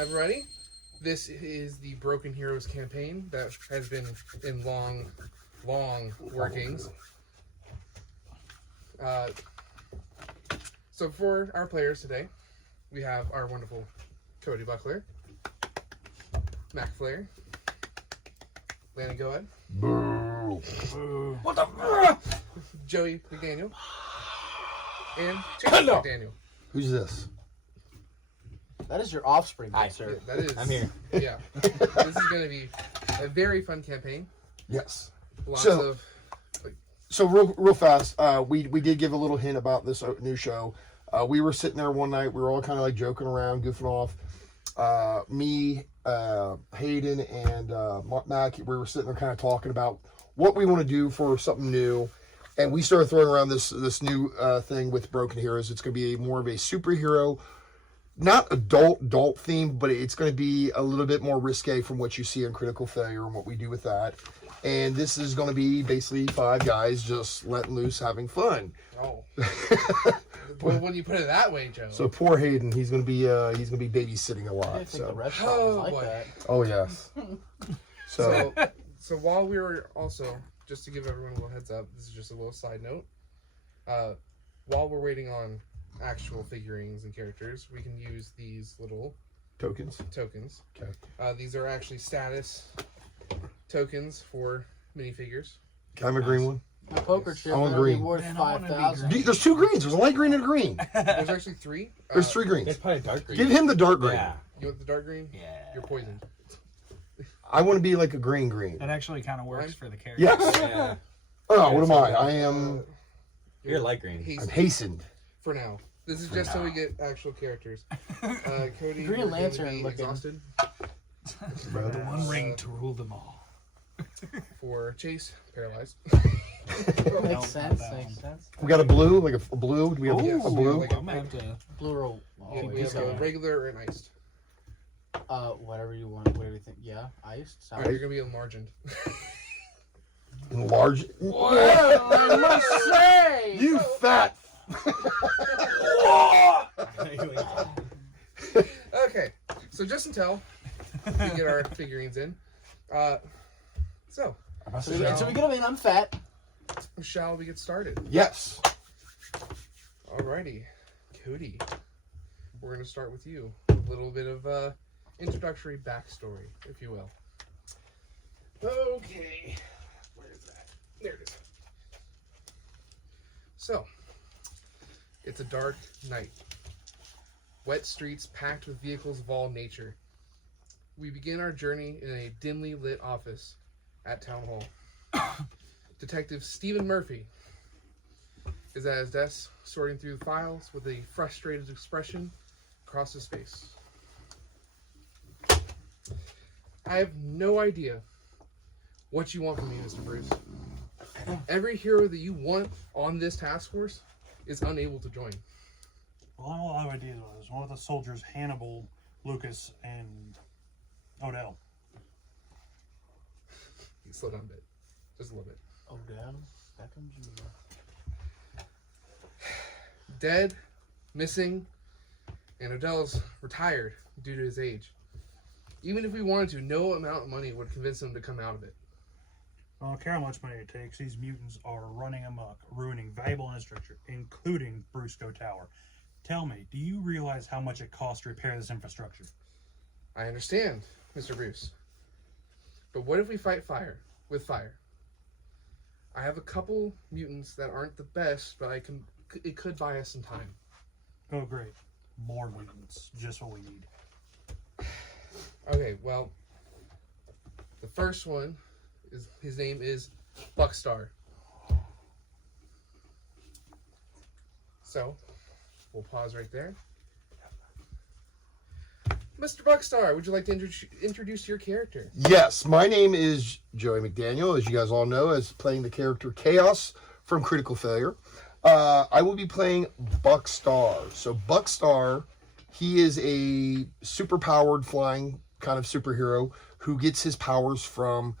everybody. This is the Broken Heroes campaign that has been in long workings. So for our players today, we have our wonderful Cody Buckler, Mac Flair, Lanny Goad, Boo. What the? Joey McDaniel, and Chase McDaniel. Who's this? That is your offspring, Hi, sir. Yeah, that is. I'm here. Yeah. This is going to be a very fun campaign. Yes. Lots So- of. So real fast, we did give a little hint about this new show. We were sitting there one night. We were all kind of like joking around, goofing off. Me, Hayden, and Mac, we were sitting there kind of talking about what we want to do for something new. And we started throwing around this new thing with Broken Heroes. It's going to be more of a superhero, not adult themed, but it's going to be a little bit more risque from what you see in Critical Failure and what we do with that. And this is going to be basically 5 guys just letting loose, having fun. Oh. Well, when you put it that way, Joe. So poor Hayden, he's going to be babysitting a I lot. didn't think the So restaurant was like boy. that. oh yes. So So while we were also, just to give everyone a little heads up, this is just a little side note. While we're waiting on actual figurines and characters, we can use these little tokens. tokens. Okay. These are actually status tokens for minifigures. Can I have a green one? A poker chip I want that'll be green. worth Man, I wanna be 5,000. There's 2 greens. There's a light green and a green. There's actually 3. There's 3 greens. It's probably dark green. Give him the dark green. Yeah. You want the dark green? Yeah. You're poisoned. I want to be like a green. That actually kind of works Right. for the character. Yes. Yeah. Oh, what am I? I am. You're light green. I'm Hastened hastened. for now. This is just so we get actual characters. Cody, Green you're gonna Lantern be looking. exhausted. The one ring to rule them all. For Chase, paralyzed. Makes sense. that Makes one. sense. We got a blue, like a blue. Do we have Yes, a blue? like I'm gonna have to. Blue roll. Yeah, we have a regular and iced. Whatever you want. Whatever you think. Yeah, iced. Sounds. Alright, you're gonna be enlarged. Enlarge. I must say. You fat. Okay, so just until we get our figurines in, so So we get them in. I'm fat. shall we get started? Yes. Alrighty, Cody, we're gonna start with you. A little bit of introductory backstory, if you will. Okay, where is that? There it is. So, it's a dark night. Wet streets packed with vehicles of all nature. We begin our journey in a dimly lit office at Town Hall. Detective Stephen Murphy is at his desk sorting through the files with a frustrated expression across his face. I have no idea what you want from me, Mr. Bruce. Every hero that you want on this task force is unable to join. Well, all I would do is one of the soldiers, Hannibal, Lucas, and Odell. Slow down a bit. Just a little bit. Oh damn. Beckham Jr. Dead, missing, and Odell's retired due to his age. Even if we wanted to, no amount of money would convince him to come out of it. I don't care how much money it takes. These mutants are running amok, ruining valuable infrastructure, including Brusco Tower. Tell me, do you realize how much it costs to repair this infrastructure? I understand, Mr. Bruce. But what if we fight fire with fire? I have a couple mutants that aren't the best, but it could buy us some time. Oh, great. More mutants. Just what we need. Okay, well, the first one his name is Buckstar. So, we'll pause right there. Mr. Buckstar, would you like to introduce your character? Yes, my name is Joey McDaniel, as you guys all know, as playing the character Chaos from Critical Failure. I will be playing Buckstar. So Buckstar, he is a super-powered flying kind of superhero who gets his powers from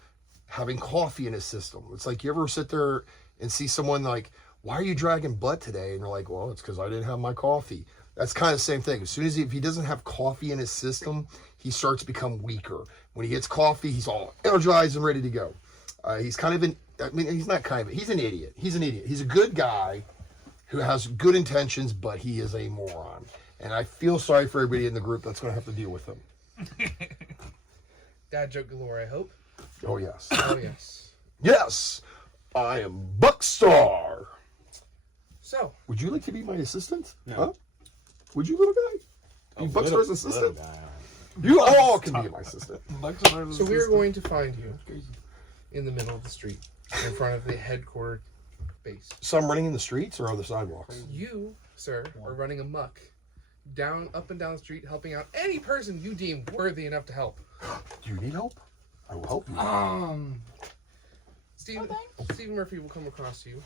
having coffee in his system. It's like you ever sit there and see someone like, why are you dragging butt today? And you're like, well, it's because I didn't have my coffee. That's kind of the same thing. As soon as if he doesn't have coffee in his system, he starts to become weaker. When he gets coffee, he's all energized and ready to go. He's kind of he's not kind of, he's an idiot. He's an idiot. He's a good guy who has good intentions, but he is a moron. And I feel sorry for everybody in the group that's going to have to deal with him. Dad joke galore, I hope. Oh, yes. Oh, yes. Yes, I am Buckstar. So, Would you like to be my assistant? No. Huh? Would you, little guy? A You Buckstar's little assistant? guy. You all can be my assistant. so we are going to find you in the middle of the street, in front of the headquarter base. Some running in the streets or on the sidewalks? You, sir, are running amok, up and down the street, helping out any person you deem worthy enough to help. Do you need help? I will help you. Stephen Murphy will come across you,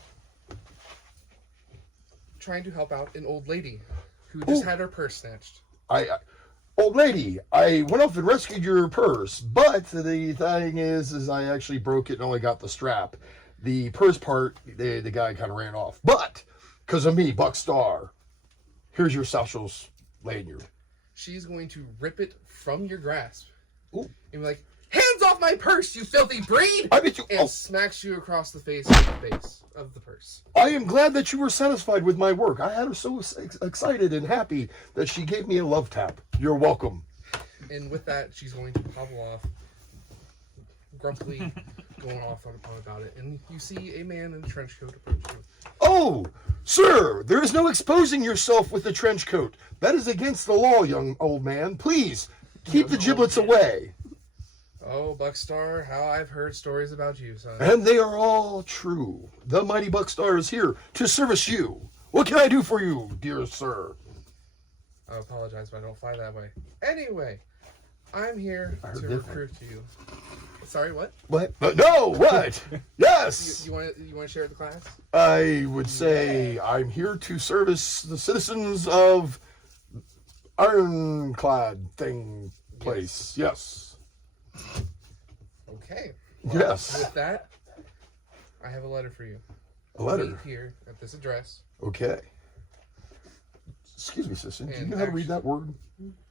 trying to help out an old lady who just had her purse snatched. Old lady, I went off and rescued your purse, but the thing is I actually broke it and only got the strap. The purse part, the guy kind of ran off. But, because of me, Buckstar, here's your satchel's lanyard. She's going to rip it from your grasp. Ooh. And be like, hands off my purse, you filthy breed! I bet you. And smacks you across the face with the base of the purse. I am glad that you were satisfied with my work. I had her so excited and happy that she gave me a love tap. You're welcome. And with that, she's going to hobble off, grumpily going off on about it. And you see a man in a trench coat approach you. Oh, sir, there is no exposing yourself with the trench coat. That is against the law, young old man. Please, keep the giblets away. Oh, Buckstar, how I've heard stories about you, son. And they are all true. The mighty Buckstar is here to service you. What can I do for you, dear sir? I apologize, but I don't fly that way. Anyway, I'm here I heard to different. recruit you. Sorry, what? What? No, what? Yes! You want to share with the class? I would say I'm here to service the citizens of Ironclad thing place. Yes. Okay. Yes. With that, I have a letter for you. A letter. Meet here at this address. Okay. Excuse me, sister. Do you And know how to read that word?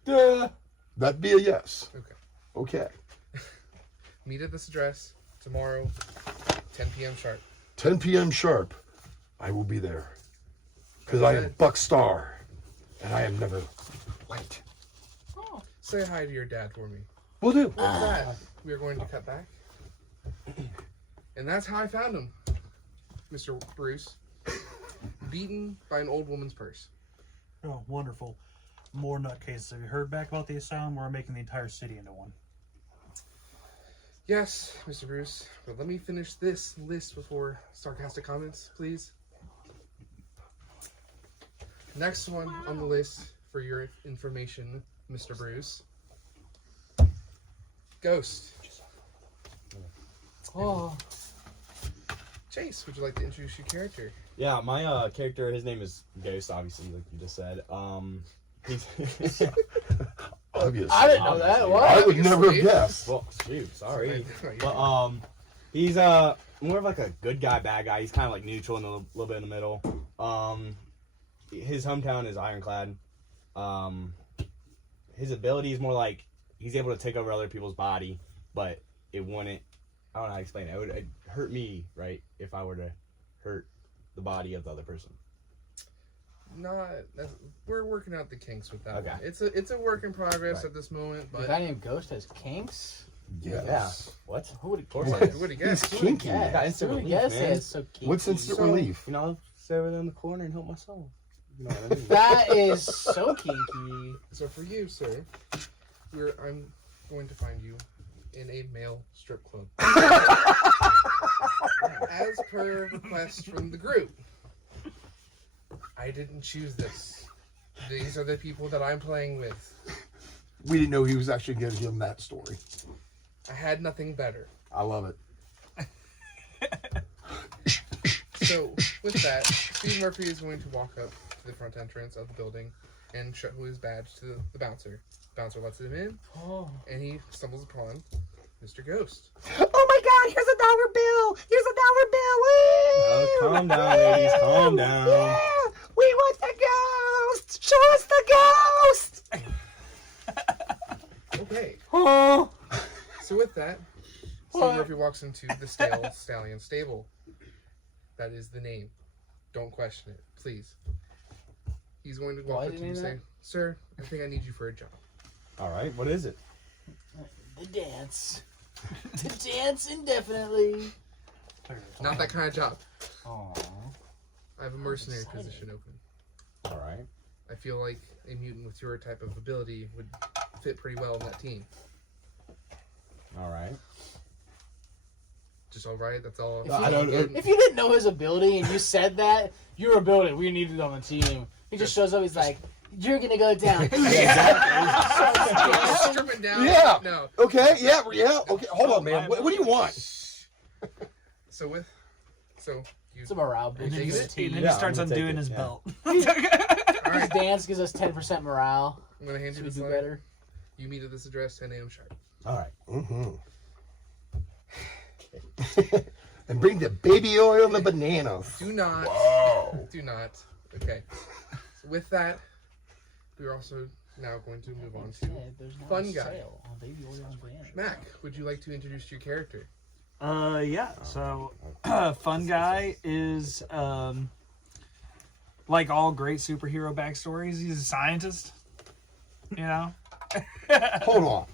Duh. That'd be a yes. Okay. Okay. Meet at this address tomorrow, 10 p.m. sharp. 10 p.m. sharp. I will be there. Because I am Buckstar. And I am never late. Say hi to your dad for me. Will do. With that, we are going to cut back. And that's how I found him, Mr. Bruce. Beaten by an old woman's purse. Oh, wonderful. More nutcases. Have you heard back about the asylum? We're making the entire city into one. Yes, Mr. Bruce. But let me finish this list before sarcastic comments, please. Next one on the list for your information, Mr. Bruce. Ghost. Oh. Chase, would you like to introduce your character? Yeah, my character, his name is Ghost, obviously, like you just said. He's Obviously. I didn't know that. What? I would never have Obviously. guessed. well, shoot, sorry. Sorry. But he's more of like a good guy, bad guy. He's kind of like neutral and a little bit in the middle. His hometown is Ironclad. His ability is more like he's able to take over other people's body, but it wouldn't. I don't know how to explain it. It would hurt me, right, if I were to hurt the body of the other person. We're working out the kinks with that Okay. one. It's a work in progress Right. at this moment, The but guy named Ghost has kinks? Yes. Yeah. What? Who would have course guessed? I what do you guess? He's kinky. Yeah, Who instant would have relief, guessed man. it's so kinky? What's instant So- relief? You know, sit over there in the corner and help myself. You know what I mean? That is so kinky. So for you, sir, I'm going to find you in a male strip club. As per request from the group. I didn't choose this. These are the people that I'm playing with. We didn't know he was actually going to give him that story. I had nothing better. I love it. So, with that, Steve Murphy is going to walk up to the front entrance of the building and show his badge to the bouncer. Bouncer lets him in, Oh. and he stumbles upon Mr. Ghost. Oh my God! Here's a dollar bill. Here's a dollar bill. Oh, calm down, ladies. Calm down. Yeah, we want to go. ghost! Show us the ghost! Okay. Oh. So with that, Steve What? Murphy walks into the Stallion stable. That is the name. Don't question it, please. He's going to walk Why up to you and did say, he "Sir, I think I need you for a job." All right, what is it? The dance. To dance indefinitely. Not that kind of job. Aww. I have a mercenary excited. position open. All right. I feel like a mutant with your type of ability would fit pretty well in that team. All right. Just all right. That's all. If I don't- If you didn't know his ability and you said that, your ability, we needed it on the team. He just shows up, he's like, you're gonna go down. Stripping down. Yeah. No. Okay, yeah. Okay, hold on, man. What do you want? So you. It's a morale boost. And then for the you- team. And then Yeah, he starts I'm gonna take undoing it, his yeah. belt. All His right. dance gives us 10% morale. I'm gonna hand So you we this do letter. better. You meet at this address 10 a.m. sharp. All right. And bring the baby oil and the bananas. Do not. Whoa. Do not. Okay. So with that, we're also now going to move on to Said there's not Fun a guy. sale on baby oil and bananas. Mac. Would you like to introduce your character? Yeah. So, Fun Guy is like all great superhero backstories. He's a scientist. You know. Hold on.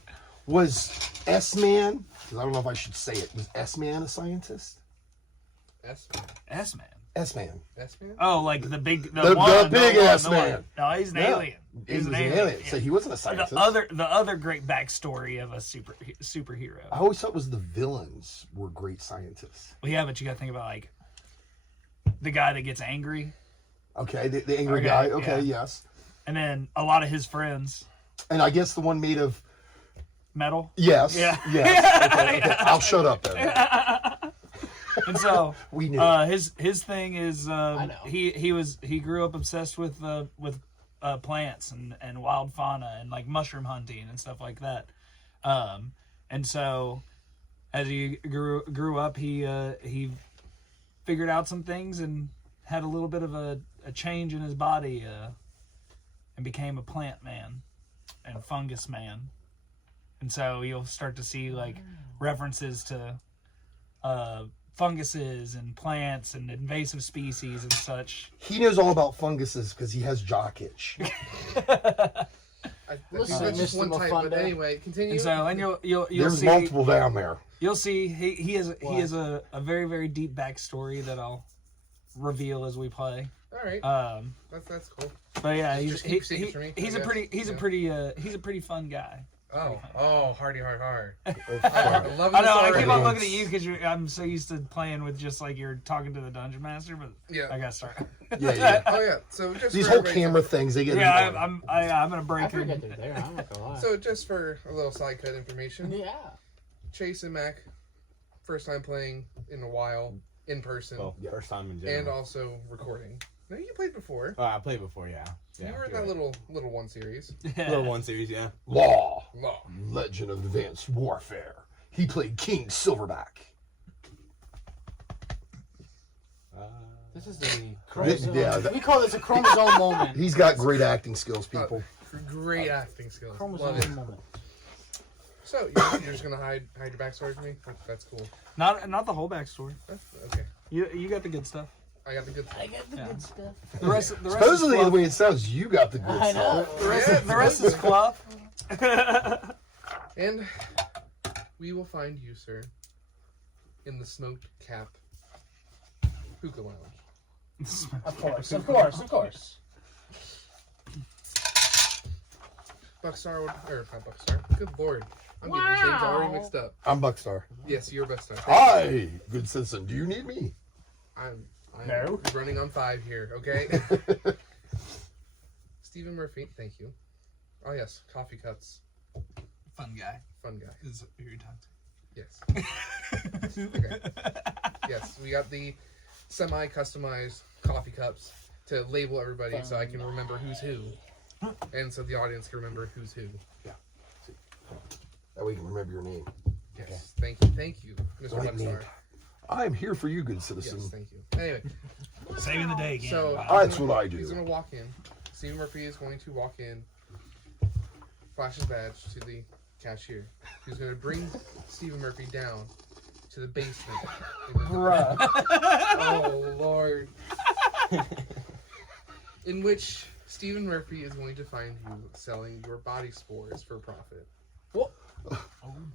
Was S-Man, because I don't know if I should say it, was S-Man a scientist? S-Man. S-Man. S-Man. S-Man? Oh, like the big, The one, big one, ass the one. man. No, he's an Yeah. alien. He He's was an an alien. alien, so he wasn't a scientist. The other great backstory of a superhero. I always thought it was the villains were great scientists. Well, yeah, but you got to think about like the guy that gets angry, Okay, the angry Okay, guy. Okay, yeah. yes. and then a lot of his friends And I guess the one made of metal. yes, Yeah. yes. Okay. I'll shut up then. And so We knew. his thing is know. he grew up obsessed with plants and wild fauna and like mushroom hunting and stuff like that. And so as he grew up, he figured out some things and had a little bit of a change in his body and became a plant man and fungus man. And so you'll start to see like references to funguses and plants and invasive species and such. He knows all about funguses because he has jock itch. I think Listen, that's just Mr. one type, but Mufunda. anyway, continue. And so, and you'll There's see multiple down there. you'll see he has a very, very deep backstory that I'll reveal as we play. All right. That's cool. But yeah, Just keep secrets from me, he's I a pretty guess. he's a pretty fun guy. Oh, hardy, hard. Oh, I fuck. love I this know I already. keep on looking at you because I'm so used to playing with just like you're talking to the dungeon master, but Yeah. I gotta start. Yeah. Oh yeah. So just These for whole everybody- camera things, they get Yeah, annoying. I'm gonna I break through. forget they're there. I'm not gonna lie. So just for a little side cut information, yeah. Chase and Mac, first time playing in a while, in person, Well, first time in general. and also recording. No, you played before. I played before, yeah. You were in you're that right. little one series. Little one series, yeah. Law. Law. Legend of Advanced Warfare. He played King Silverback. This is the chromosome. yeah, we call this a chromosome moment. He's got great acting skills, people. Great acting skills. Love Chromosome it. moment. So you're just gonna hide your backstory for me? That's cool. Not the whole backstory. That's, okay. You got the good stuff. I got the good. I got the Yeah. good stuff. The rest is Supposedly, the fluff. way it sounds, you got the good I know. stuff. The rest is fluff. And we will find you, sir, in the smoked cap hookah lounge. Of course, of course, of course. Buckstar, or not Buckstar. Good lord, I'm getting these names already mixed up. I'm Buckstar. Yes, you're Buckstar. Hi, good citizen. Do you need me? I'm No. running on 5 here. Okay. Stephen Murphy, thank you. Oh yes, coffee cups. Fun guy Fun guy. is who you talk to. Yes. Okay. Yes, we got the semi-customized coffee cups to label everybody so I can remember who's who. And so the audience can remember who's who. That way you can remember your name. Yes. Thank you, Mr. Right name. Buckstar. I'm here for you, good citizen. Yes, thank you. Anyway, Saving the day again. so Wow. That's what I he's do. gonna walk in, Stephen Murphy is going to walk in, flash his badge to the cashier, who's going to bring Stephen Murphy down to the basement. Bruh. Oh, Lord. In which Stephen Murphy is going to find you selling your body spores for profit.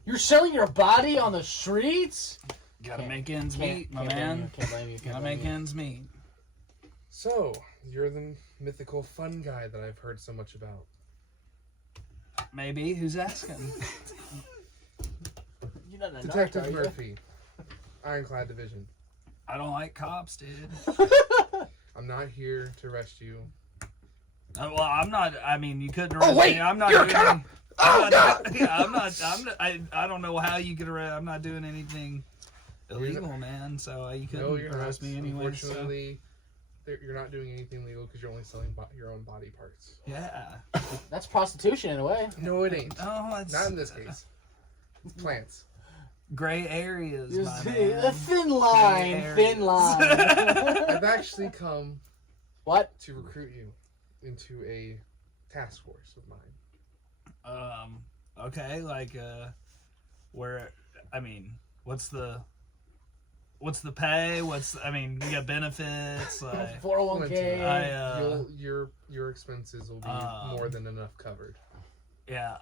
You're selling your body on the streets? Gotta Can't- make ends Can't- meet, my can't blame man. you, Can't blame you. Can't Gotta blame make you. ends meet. So, you're the mythical fun guy that I've heard so much about. Maybe. Who's asking? You're not a narc, Detective are you? Murphy, Ironclad Division. I don't like cops, dude. I'm not here to arrest you. Well, I'm not. I mean, you couldn't Oh, arrest wait, me. I'm not you're a doing cop! any- Oh, I'm God! not, yeah, I'm not. I don't know how you could arrest. I'm not doing anything illegal, man. So you couldn't No, you're not. arrest me anyway. So. Unfortunately, you're not doing anything legal because you're only selling your own body parts. Yeah. That's prostitution in a way. No, it ain't. Oh, it's Not in this case. It's plants. gray areas, You my see, a man. thin line, There thin it is. line. I've actually come What? to recruit you into a task force of mine. Okay, like where? I mean, what's the pay? I mean, you got benefits. Like, 401k. Your expenses will be Um, more than enough covered. yeah.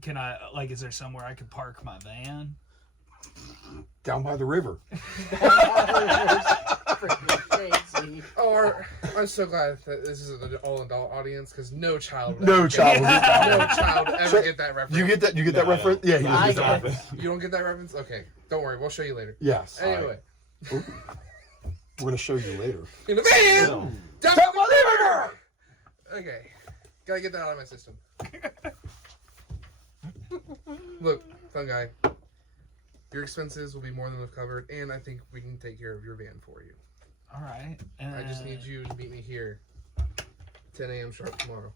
Can I like? Is there somewhere I could park my van? Down by the river. Freaking crazy. Oh, I'm so glad that this is an all-adult audience because no child would No ever child will get that. no child would ever get that reference. You get that? You get that No. reference? Yeah, he I does get get that it. reference. You don't get that reference? Okay, don't worry, we'll show you later. Yes. Anyway, We're gonna show you later. in the van, No. down by the river. Okay, gotta get that out of my system. Look, fun guy, your expenses will be more than enough covered, and I think we can take care of your van for you. All right. I just need you to meet me here, 10 a.m. sharp tomorrow.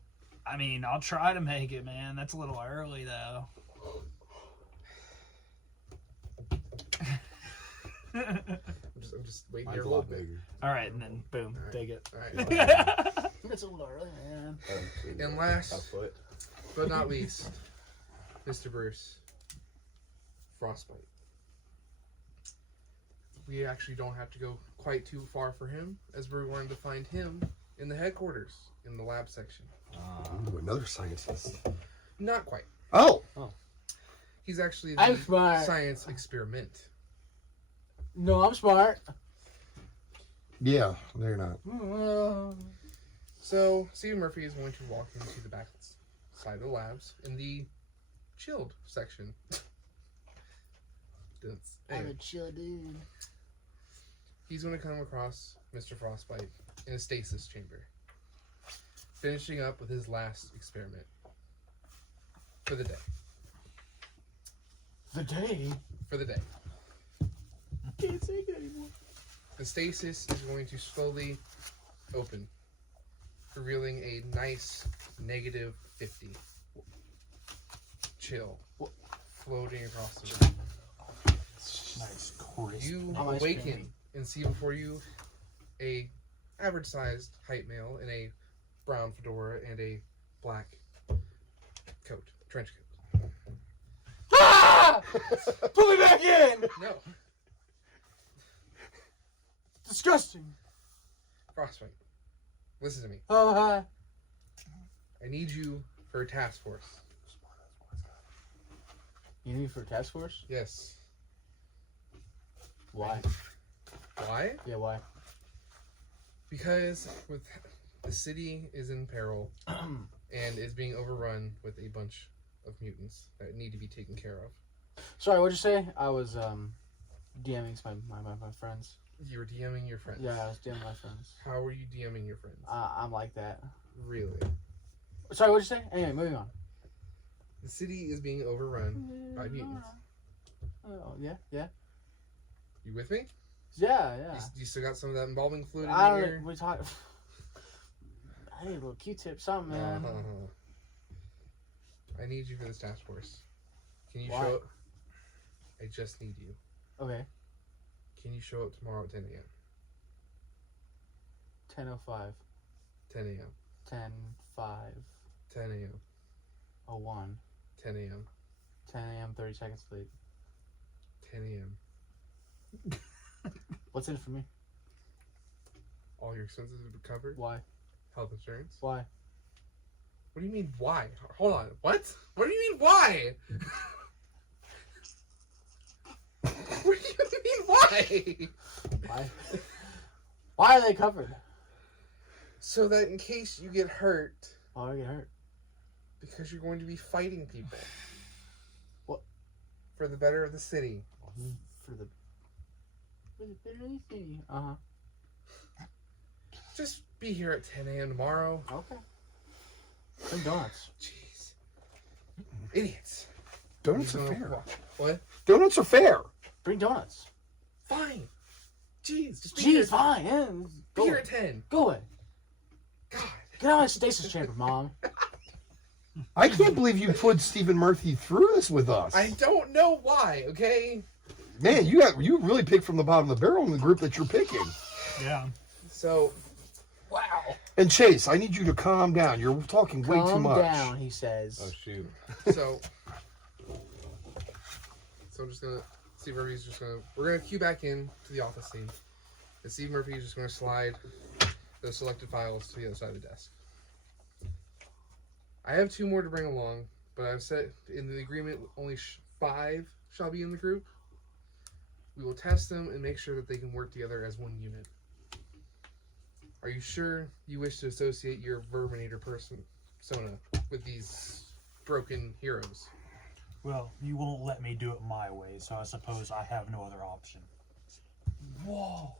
I mean, I'll try to make it, man. That's a little early, though. I'm just waiting Mine's here a a little lot bit. bigger. All right, and then boom, All right. take it. All right. It's a little early, man. And last- A foot. But not least, Mr. Bruce, Frostbite. We actually don't have to go quite too far for him, as we're going to find him in the headquarters, in the lab section. Ooh, another scientist. Not quite. Oh, He's actually I'm the smart. science experiment. No, I'm smart. yeah, they're not. So, Stephen Murphy is going to walk into the back side of the labs in the chilled section. I'm Anyway, a chill dude. he's going to come across Mr. Frostbite in a stasis chamber, finishing up with his last experiment for the day. The day. For the day. Can't take it anymore. The stasis is going to slowly open, revealing a nice -50 chill floating across the room. Nice, crisp. You Oh, ice awaken cream. and see before you a average-sized height male in a brown fedora and a black coat, trench coat. Ah! Put me back in! No, Disgusting. Frostbite. Listen to me. Oh, hi. I need you for a task force. You need me for a task force? Yes. Why? Why? Yeah, why? Because the city is in peril and is being overrun with a bunch of mutants that need to be taken care of. Sorry, what'd you say? I was DMing my friends. You were DMing your friends. Yeah, I was DMing my friends. How were you DMing your friends? I'm like that. Really? Sorry, what'd you say? Anyway, moving on. The city is being overrun by mutants. Oh, yeah, yeah. You with me? Yeah, yeah. You still got some of that embalming fluid in I your don't ear? know. We talk. I need a little Q-tip, something, man. Uh-huh. I need you for this task force. Can you Why? show up? I just need you. Okay, Can you show up tomorrow at 10 a.m.? 10:05. 10 a.m. 10, 5, 10 a.m. 01, 10 a.m. 10 a.m. 30 seconds late. 10 a.m. What's in it for me? All your expenses have been covered. Why? Health insurance. Why? What do you mean why? Hold on. What? What do you mean why? What do you mean why? Why? Why are they covered? So that in case you get hurt, Why do I get hurt? because you're going to be fighting people. What? For the better of the city. For the bitterly city. Uh-huh. Just be here at 10 a.m. tomorrow. Okay. Bring donuts. Jeez. Idiots. Donuts are You know, fair. What? Donuts are fair. Bring donuts. Fine. Jeez. Just be here. Jeez, fine. Yeah. Be Go here away. at 10. Go away. God. Get out of my stasis chamber, Mom. I can't believe you put Stephen Murphy through this with us. I don't know why, okay? Man, you really picked from the bottom of the barrel in the group that you're picking. Yeah. So, Wow. And Chase, I need you to calm down. You're talking way too Calm much. down, he says. Oh shoot. so I'm just gonna, Steve Murphy's just gonna, we're gonna cue back in to the office scene. And Steve Murphy's just gonna slide those selected files to the other side of the desk. I have 2 more to bring along, but I've said in the agreement only 5 shall be in the group. We will test them and make sure that they can work together as one unit. Are you sure you wish to associate your Verbinator persona with these broken heroes? Well, you won't let me do it my way, so I suppose I have no other option. Whoa.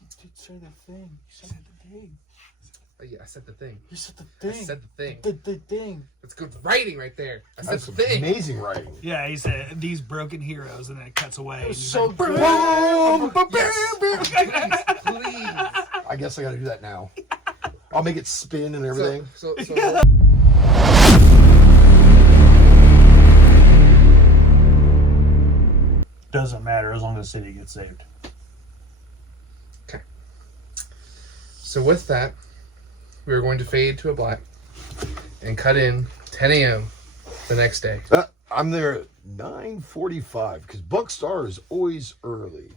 You did say the thing. You said the thing. Yeah, I said the thing. You said the I thing. said the thing. The thing. That's good writing right there. I said That's the thing. amazing writing. Yeah, he said these broken heroes, and then it cuts away. It was and he's so like, good. Yes. Please. I guess I got to do that now. I'll make it spin and everything. So Doesn't matter as long as the city gets saved. So with that, we are going to fade to a black and cut in 10 a.m. the next day. I'm there at 9:45 because Buck Star is always early.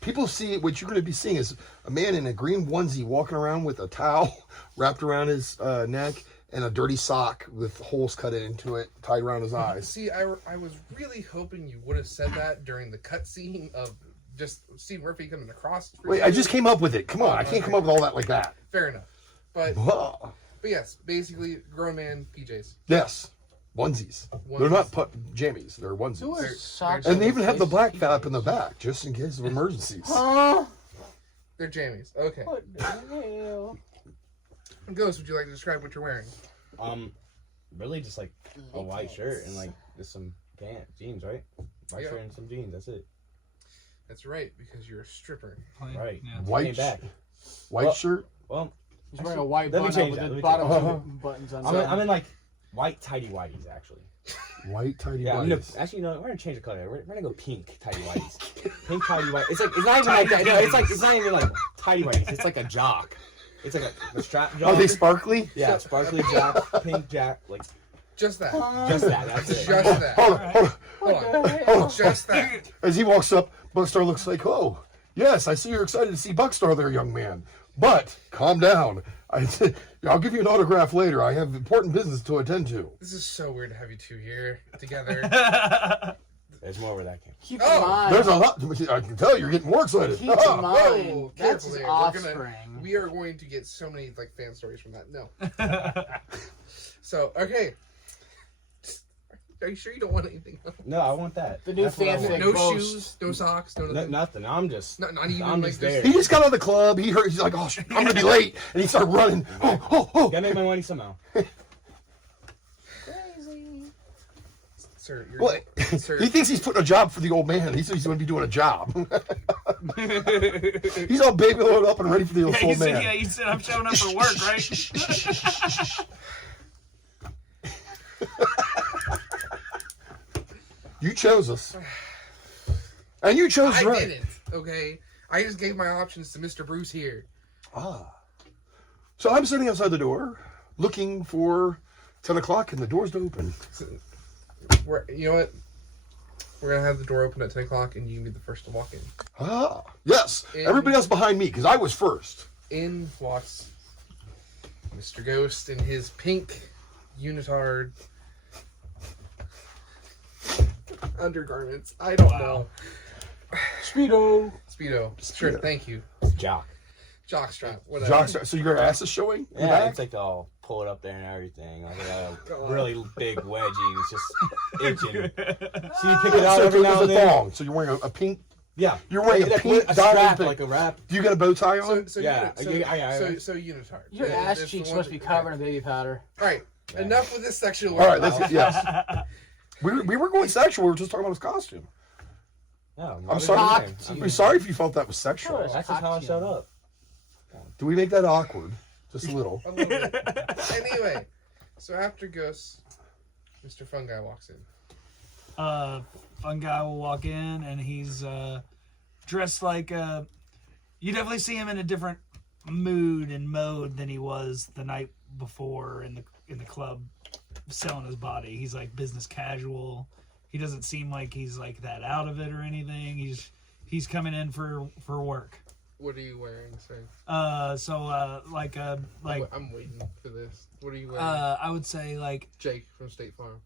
People see what you're going to be seeing is a man in a green onesie walking around with a towel wrapped around his neck and a dirty sock with holes cut into it, tied around his eyes. See, I was really hoping you would have said that during the cut scene of just Steve Murphy coming across. Wait, I just came up with it. Come on, I can't come up with all that like that. Fair enough. But Whoa. yes, basically grown man PJs. Yes, onesies. They're not jammies. They're onesies. Who are They're- socks And on they even have the face? black flap in the back, just in case of emergencies. Huh? They're jammies. Okay. What the hell? Ghost, would you like to describe what you're wearing? Really just like a white shirt and like just some jeans, right? White Yeah. shirt and some jeans. That's it. That's right, because you're a stripper. Right. Yeah. White, Came back. white Well- shirt. Well, He's wearing a white let me button change with that, the let me bottom change two buttons on. I'm in like white tidy whities actually. White tidy Yeah, I'm gonna, whities. actually, no, we're gonna change the color. We're gonna go pink tidy whities. Pink tidy white. It's not even like that. No, it's not even like tidy whities. It's like a jock. It's like a strap jock. Are they sparkly? Yeah, sparkly jock, pink jack, like Just that. just that. That's it. Just that. Hold on, hold on. Hold on. Hold on. Just that. As he walks up, Buckstar looks like, oh, yes, I see you're excited to see Buckstar there, young man. But calm down. I'll give you an autograph later. I have important business to attend to. This is so weird to have you two here together. There's more where that came. Keep Oh, in mind. There's a lot. I can tell you're getting more excited. Keep in Whoa, mind. That's careful his there. offspring. We are going to get so many like fan stories from that. No. So okay. Are you sure you don't want anything else? No, I want that. The new That's what I fanfic. want. No boast. shoes, no socks, no No, nothing. nothing. I'm just. Not even I'm like just this. there. He just got out of the club. He heard. He's like, oh, shit, I'm gonna be late, and he started running. Oh. Gotta make my money somehow. Sir, you're What? Sir, He thinks he's putting a job for the old man. He thinks he's going to be doing a job. He's all baby loaded up and ready for the old Yeah, man. he said, I'm showing up for work, right? You chose us, and you chose I right. didn't. Okay, I just gave my options to Mr. Bruce here. Ah. So I'm sitting outside the door, looking for 10 o'clock, and the door's open. You know what? We're gonna have the door open at 10 o'clock, and you can be the first to walk in. Ah, yes. And- Everybody else behind me, because I was first. In walks Mr. Ghost in his pink unitard undergarments. I don't know. Speedo. Speedo. Sure, thank you. Jock. Jockstrap. Whatever. Jock, so your ass is showing? in the Yeah, back? it's like I'll pull it up there and everything. Like a God. really big wedgie. It's just itching. So you pick it out So every now it's and a then. thong. So you're wearing a pink. Yeah. You're wearing a pink a diamond strap, pink. like a wrap. Do you got a bow tie on? So Yeah, unitard. I- So unitard. Your Yeah, ass that's cheeks the must one- be covered in baby powder. All right. Enough with this sexual. All right, order. let's yes. We were going sexual. We were just talking about his costume. No, I'm sorry. Cocktail. I'm sorry if you felt that was sexual. Sure. That's just how I showed up. Do we make that awkward? Just a little. A little bit. Anyway, so after Ghost, Mr. Fungi walks in. Fun guy will walk in and he's dressed like you definitely see him in a different mood and mode than he was the night before in the club selling his body. He's like business casual. He doesn't seem like he's like that out of it or anything. He's coming in for work. What are you wearing, sir? Like I'm waiting for this. What are you wearing? I would say like Jake from State Farm.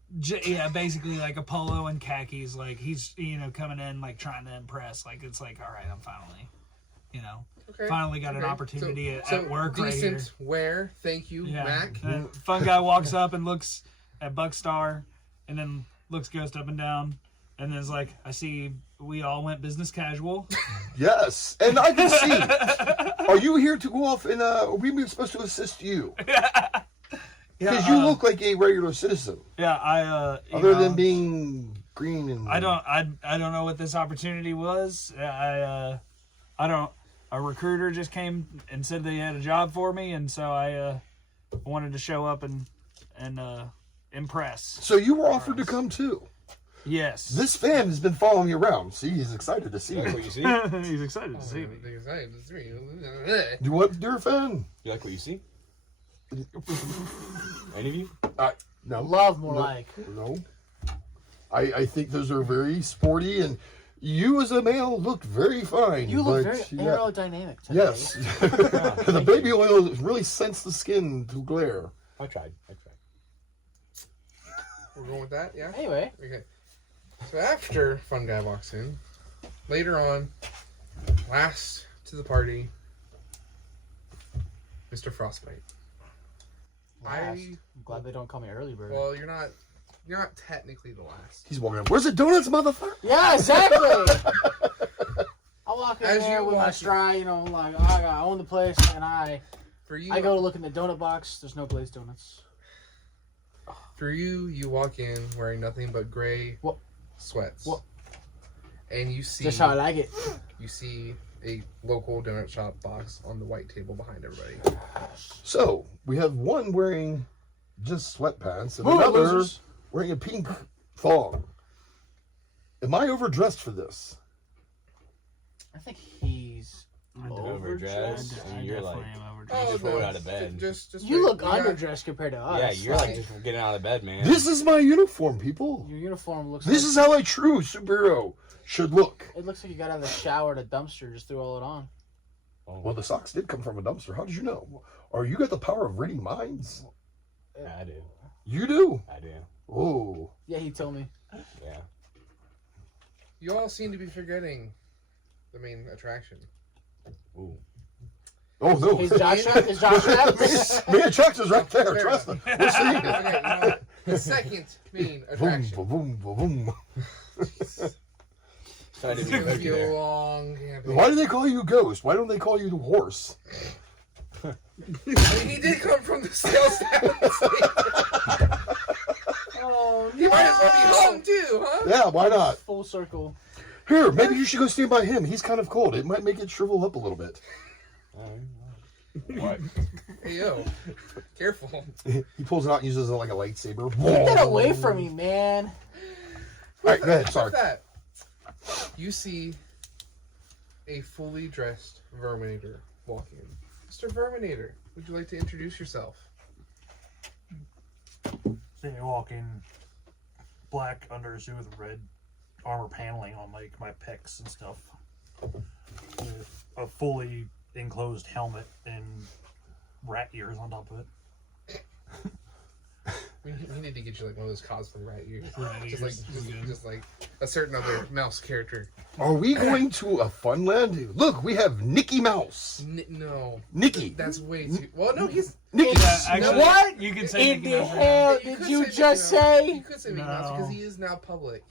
yeah, basically like a polo and khakis. Like he's coming in like trying to impress. Like it's like, all right, I'm finally, Okay. finally got an Okay. opportunity So at work right here. decent wear. Thank you, Yeah. Mac. And fun guy walks up and looks at Buckstar, and then looks Ghost up and down, and then is like, I see we all went business casual. Yes, and I can see. Are you here to go off and are we supposed to assist you? Because you look like a regular citizen, Yeah, I other than being green and. I don't know what this opportunity was. I don't. A recruiter just came and said they had a job for me, and so I wanted to show up and impress. So you were offered to come too. Yes. This fan has been following you around. See, he's excited to see You like you. what you see? You He's excited to see me. You want your fan? like what you see? Any of you? No. Love more No. like. No. I think those are very sporty, and you as a male look very fine. You look but, very yeah. aerodynamic today. Yes. The baby oil really scents the skin to glare. I tried. We're going with that, yeah? Anyway, Okay. So after Fun Guy walks in, later on, last to the party, Mr. Frostbite. last. I I'm glad they don't call me early bird. well, you're not technically the last. He's walking up. Where's the donuts, motherfucker? Yeah, exactly. I walk in As there you with my walk- stride, like I own the place, and I For you, go to look in the donut box. There's no glazed donuts. For you, you walk in wearing nothing but gray What? sweats. What? And you see Just how I like it. you see a local donut shop box on the white table behind everybody. So, we have one wearing just sweatpants and Move it, another losers. wearing a pink thong. Am I overdressed for this? I think he's Overdressed, and you're like, Oh, just rolled out of bed. Just You wait. look We got- underdressed compared to us. yeah, you're like just getting out of bed, man. This is my uniform, people. Your uniform looks. This like, is how a true superhero should look. It looks like you got out of the shower at a dumpster, just threw all it on. Well, the socks did come from a dumpster. How did you know? Or you got the power of reading minds? I do. You do? I do. Oh. Yeah, he told me. Yeah. You all seem to be forgetting the main attraction. Ooh. Oh, no. Is Josh Travis? Me and Chuck's is right there. Fair Trust me. enough. We're seeing Okay, it. you know what? The second main Boom, attraction. boom, boom, boom. Sorry to It's be gonna a be a there. long campaign. Why do they call you Ghost? Why don't they call you the Horse? I mean, he did come from the sales staff. Oh, He might as well be home too, huh? Yeah, why not? Full circle. Here, maybe you should go stand by him. He's kind of cold. It might make it shrivel up a little bit. What? Hey yo, careful. He pulls it out and uses it like a lightsaber. Get that away from me, man. All right, go ahead. Sorry. With that, you see a fully dressed Verminator walk in. Mr. Verminator, would you like to introduce yourself? See me walk in black undersuit with red armor paneling on like my pecs and stuff. With a fully enclosed helmet and rat ears on top of it. We need to get you like one of those cosplay rat ears. Rat Just ears, just like a certain other mouse character. Are we going to a fun land? Look, we have Mickey Mouse. No, Nicky. that's way too. Well, no, he's. Nicky. Yeah, actually, What? You can say In Mickey the Mouse right hell You did could you say just Mickey Mouse. say? You could say Mickey Mouse because he is now public.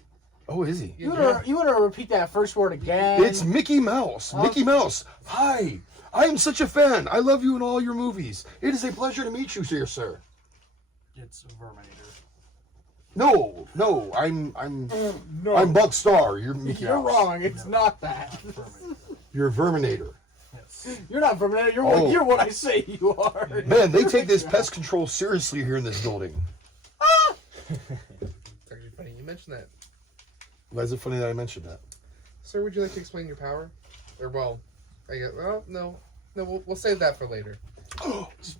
Oh, is he? You wanna repeat that first word again? It's Mickey Mouse. Mickey Mouse. Hi. I am such a fan. I love you in all your movies. It is a pleasure to meet you, dear sir. It's a Verminator. No, I'm Buck Star. You're Mickey You're Mouse. wrong. It's not that. Verminator. You're Verminator. Yes. You're not Verminator. Oh. You're what I say you are. Man, they take this pest control seriously here in this building. It's actually funny you mentioned that. Why is it funny that I mentioned that? Sir, would you like to explain your power? Or well, I guess. Well, no, we'll save that for later.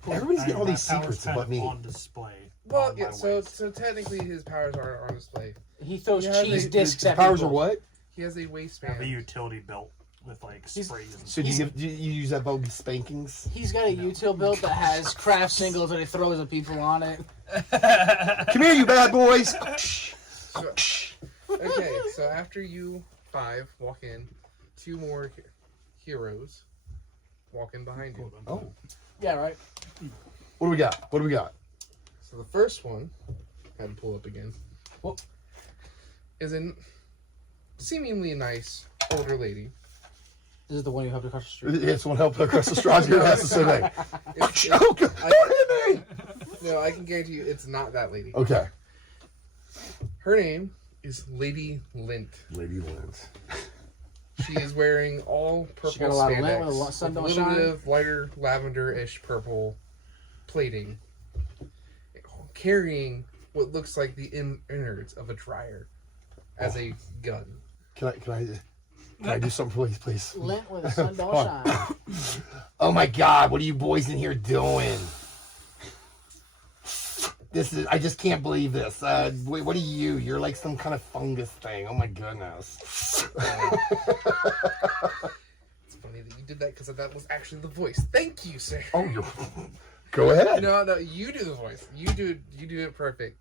Everybody's getting all My these power's secrets kind about of me. on display. Well, on yeah. my So waist. technically his powers are on display. He throws Yeah, cheese they- discs His at powers people. are what? He has a I have a waistband. utility belt with like sprays and So do you use that about spankings? He's got a util built that has craft singles that he throws at people on it. Come here, you bad boys. Okay, so after you 5 walk in, 2 more heroes walk in behind you. Oh, Yeah, right. what do we got? What do we got? So the first one, I had to pull up again, Well- is a seemingly nice older lady. This is the one you helped across the street. It's one help across the straws. Your ass is so big. It's- Oh, God. Don't hit me. no, I can guarantee you it's not that lady. Okay. Her name is Lady Lint. Lady Lint. She is wearing all purple She got a lot of lint spandex with the sun with a don't little bit shine? of lighter lavender-ish purple plating, carrying what looks like the innards of a dryer as a gun. Can I do something for you, please? Lint with the sun don't shine. Oh my God! What are you boys in here doing? I just can't believe this. Wait, what are you? You're like some kind of fungus thing. Oh my goodness. It's funny that you did that because that was actually the voice. Thank you, sir. Oh, go ahead. No, you do the voice. You do it perfect.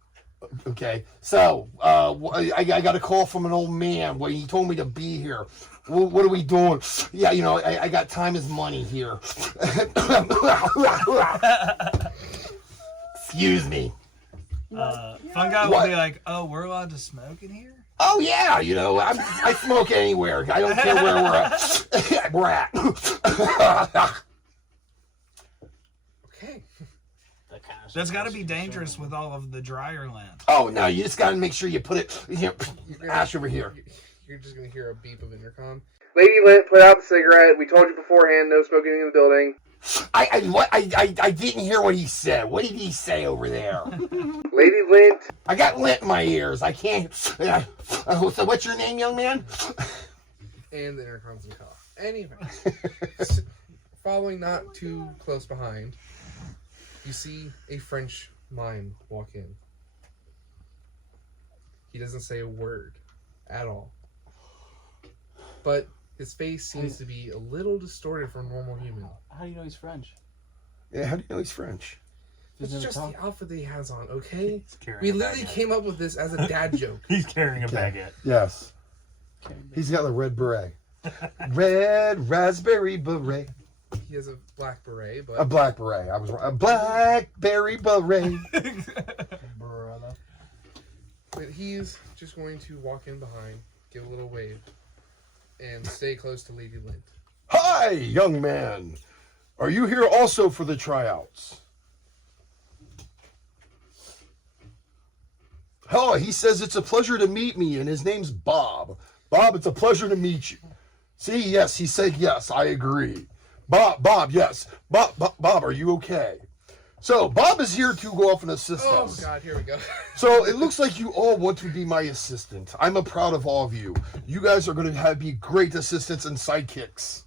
Okay, so I got a call from an old man. Well, he told me to be here. What are we doing? Yeah, I got time is money here. Excuse me. Fun guy will be like, "Oh, we're allowed to smoke in here." Oh yeah, I smoke anywhere. I don't care where we're at. Okay. That's got to be dangerous with all of the dryer lint. Oh no, you just gotta make sure you put it here. Ash over here. You're just gonna hear a beep of intercom. Lady Lint, put out the cigarette. We told you beforehand, no smoking in the building. I didn't hear what he said. What did he say over there? Lady Lint. I got lint in my ears. I can't. So what's your name, young man? And the intercom's gonna call. Anyway, following not too close behind, you see a French mime walk in. He doesn't say a word at all. But his face seems to be a little distorted from normal human. How do you know he's French? Yeah, how do you know he's French? It's Does he just never the outfit that he has on, okay? He's carrying We a literally baguette. came up with this as a dad joke. He's carrying a baguette. Yes. He's got a red beret. Red raspberry beret. He has a black beret, A but black beret. I was wrong. A blackberry beret. Brother. he's just going to walk in behind, give a little wave, and stay close to Lady Lint. Hi, young man. Are you here also for the tryouts? Oh, he says it's a pleasure to meet me, and his name's Bob. Bob, it's a pleasure to meet you. See, yes, he said yes, I agree. Bob, yes. Bob, are you okay? So, Bob is here to go off and assist Oh us. God, here we go. So, it looks like you all want to be my assistant. I'm proud of all of you. You guys are going to be great assistants and sidekicks.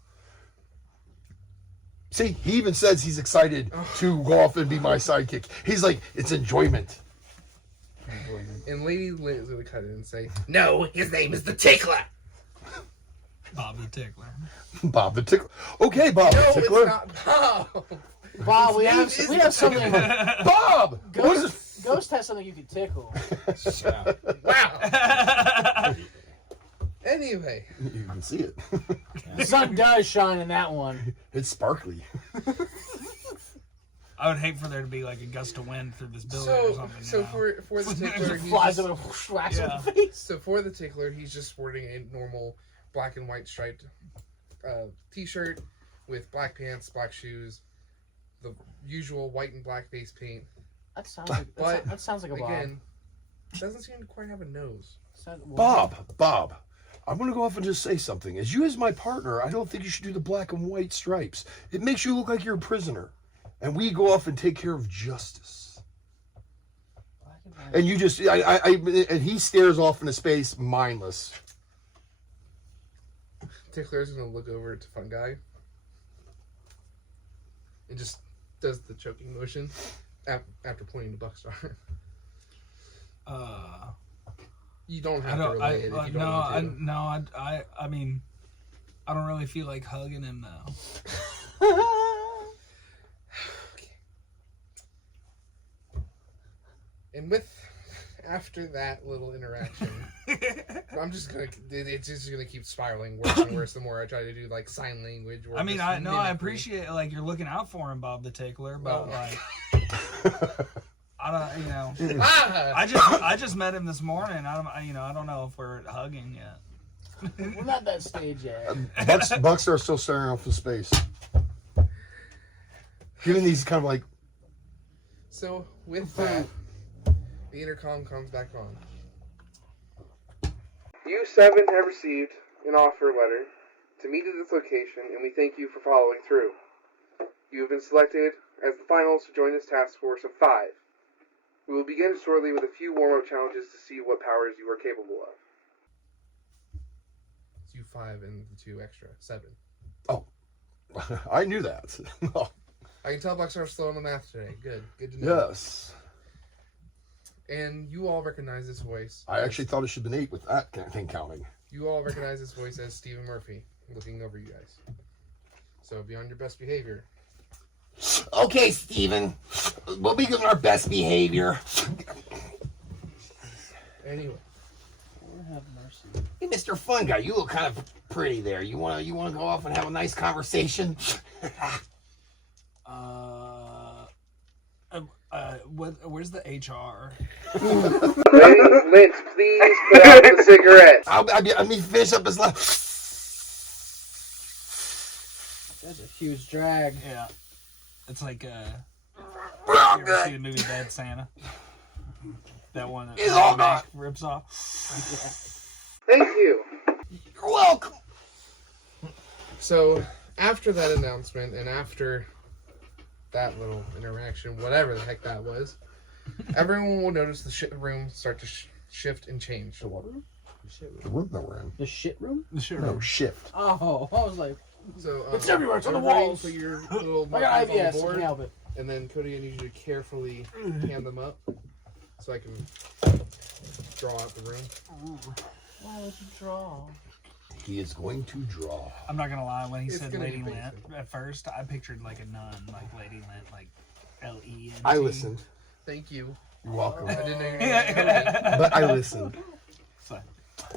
See, he even says he's excited to go off and be my sidekick. He's like, it's enjoyment. And Lady Lint is going to cut in and say, no, his name is the Tickler. Bob the Tickler. Bob the Tickler. Okay, Bob No, the Tickler. it's not Bob. Bob, we have something. Bob! What is it? Ghost has something you can tickle. Wow. Anyway. You can see it. The sun does shine in that one. It's sparkly. I would hate for there to be like a gust of wind through this building or something. So for the Tickler, he's Flies just, up and whacks him Yeah. in the face. so for the Tickler, he's just sporting a normal black and white striped t-shirt with black pants, black shoes, the usual white and black face paint. That sounds like But, that sounds like a Bob. Again, doesn't seem to quite have a nose. Bob, I'm going to go off and just say something. As you as my partner, I don't think you should do the black and white stripes. It makes you look like you're a prisoner. And we go off and take care of justice. And you just, and he stares off into space, mindless. Tickler's gonna look over to Fun Guy and just does the choking motion after pointing to Buckstar. You don't have to relay it if you don't want to. I mean, I don't really feel like hugging him though. And after that little interaction, it's just gonna keep spiraling worse and worse the more I try to do like sign language. Or I mean, just I mimicry. appreciate like you're looking out for him, Bob the Tickler, but Oh. like, I don't, Ah! I just met him this morning. I don't know if we're hugging yet. We're not at that stage yet. Bucks are still staring off into space. Giving these kind of like, So with that, the intercom comes back on. You 7 have received an offer letter to meet at this location, and we thank you for following through. You have been selected as the finals to join this task force of 5. We will begin shortly with a few warm-up challenges to see what powers you are capable of. It's you 5 and the 2 extra, 7. I knew that. I can tell Buckstar's slow on the math today. Good to know. Yes. And you all recognize this voice. I actually thought it should have been 8 with that thing counting. You all recognize this voice as Stephen Murphy, looking over you guys. So be on your best behavior. Okay, Steven. We'll be on our best behavior. Anyway, Have mercy. Hey, Mr. Fun Guy, you look kind of pretty there. You wanna go off and have a nice conversation? Where's the HR? Lady Lint, please put out the cigarettes. I mean, finish up his life. That's a huge drag. Yeah, it's like you ever see the movie Bad Santa? That one that He's all Mac gone. rips off. Thank you. You're welcome. So, after that announcement and after that little interaction, whatever the heck that was, everyone will notice the room start to shift and change. The what room? The room that we're in. The shit room? Sure. No, shift. Oh, I was like, So, it's everywhere. It's on the everybody walls. Put your little I got markers on IBS. the I board, can't help it. and then Cody, I need you to carefully hand them up so I can draw out the room. Why would you draw? He is going to draw. I'm not gonna lie. When he It's said gonna be Lady Lint, basic. at first I pictured like a nun, like Lady Lint, like L-E-N-T. I listened. Thank you. You're welcome. I didn't know you were gonna But I listened. So,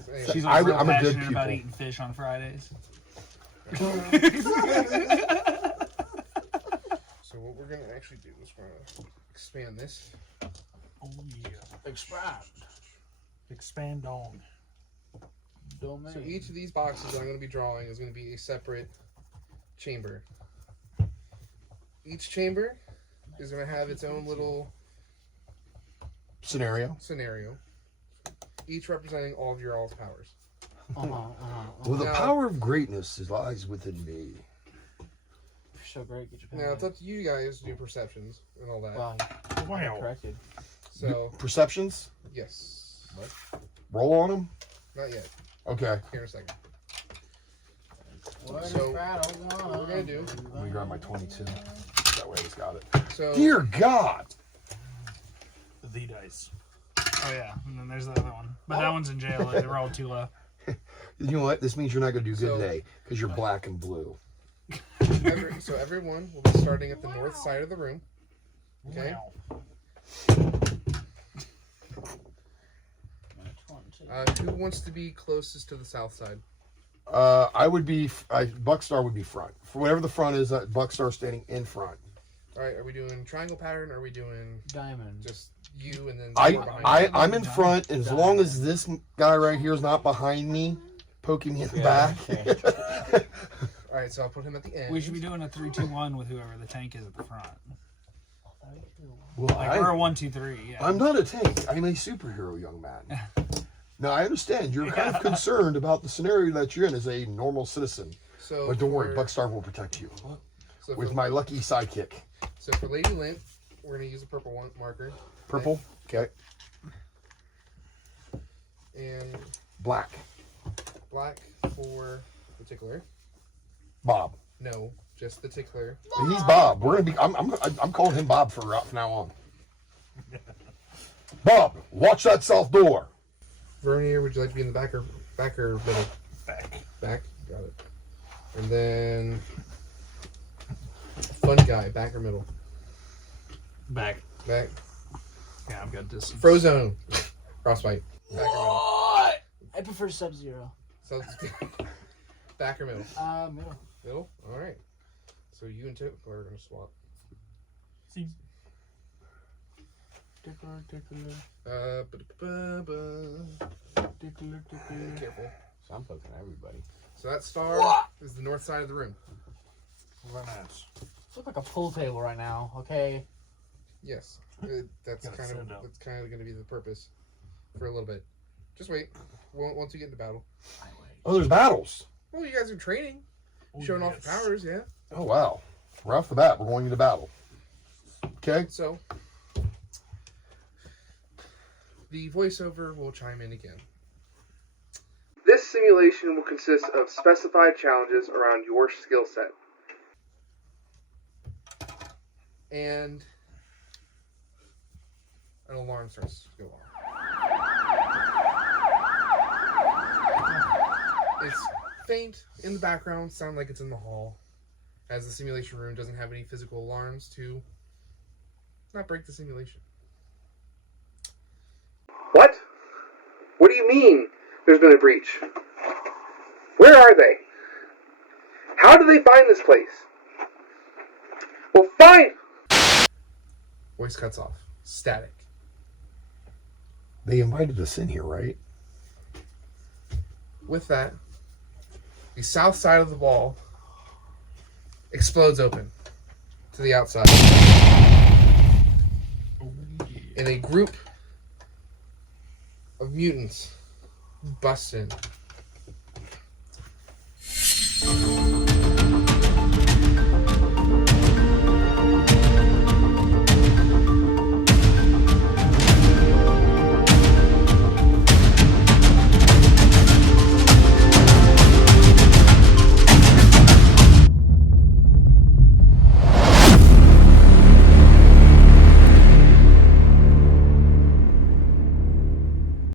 Anyway, she's I- always real I'm a good passionate about pupil. eating fish on Fridays. So what we're gonna actually do is we're gonna expand this. Oh yeah. Expand on. Domain. So each of these boxes that I'm gonna be drawing is gonna be a separate chamber. Each chamber is gonna have its own little Scenario. scenario, each representing all of your all's powers. Well, the Now- power of greatness lies within me. So great. Get your pen. Now it's up to you guys to do perceptions and all that. Wow. Wow. Corrected. So Perceptions? yes, Roll on them? not yet. Okay. Here in a second. So what we're gonna do? Let me grab my 22. That way I just got it. So Dear God! The dice. Oh yeah, and then there's the other one, but that one's in jail. They rolled too low. You know what? This means you're not going to do good So- today because you're black and blue. everyone will be starting at the north side of the room. Okay. Who wants to be closest to the south side? I would be. Buckstar would be front. For whatever the front is, Buckstar standing in front. All right. Are we doing triangle pattern? Or are we doing Diamond. just you and then more behind you? I'm in front, and as long as this guy right here is not behind me, poking me in the back. Okay. All right. So I'll put him at the end. We should be doing a 3-2-1 with whoever the tank is at the front. Well, Like we're a 1-2-3. Yeah. I'm not a tank. I'm a superhero, young man. Now I understand you're kind of concerned about the scenario that you're in as a normal citizen, So but don't worry, for- Buckstar will protect you So with for, my lucky sidekick. So for Lady Lint, we're gonna use a purple one marker Purple, okay, and black, black for the tickler. Bob. No, just the tickler. He's Bob. We're gonna be. I'm calling him Bob from now on. Bob, watch that south door. Vernier, would you like to be in the back or middle? Back. Back. Got it. And then fun guy, back or middle? Back. Back. Yeah, I've got distance. Frozone. Frostbite. Back or middle? I prefer Sub-Zero. So back or middle? Middle. Middle. All right. So you and Tickler are gonna swap. See. Tickler. Careful. So I'm poking everybody. So that star is the north side of the room. Very nice. Look like a pool table right now. Okay. Yes. That's Gotta kind of send out. going to be the purpose for a little bit. Just wait. Once you get into battle. Oh, there's battles. Well, you guys are training, Oh, showing off yes. your powers, yeah. Oh wow! Right off the bat, we're going into battle. Okay. So the voiceover will chime in again. This simulation will consist of specified challenges around your skill set. And an alarm starts to go off. It's faint in the background, sound like it's in the hall, as the simulation room doesn't have any physical alarms to not break the simulation. What? What do you mean there's been a breach? Where are they? How do they find this place? Well, fine! Voice cuts off. Static. They invited us in here, right? With that, the south side of the wall explodes open to the outside. And a group of mutants bust in.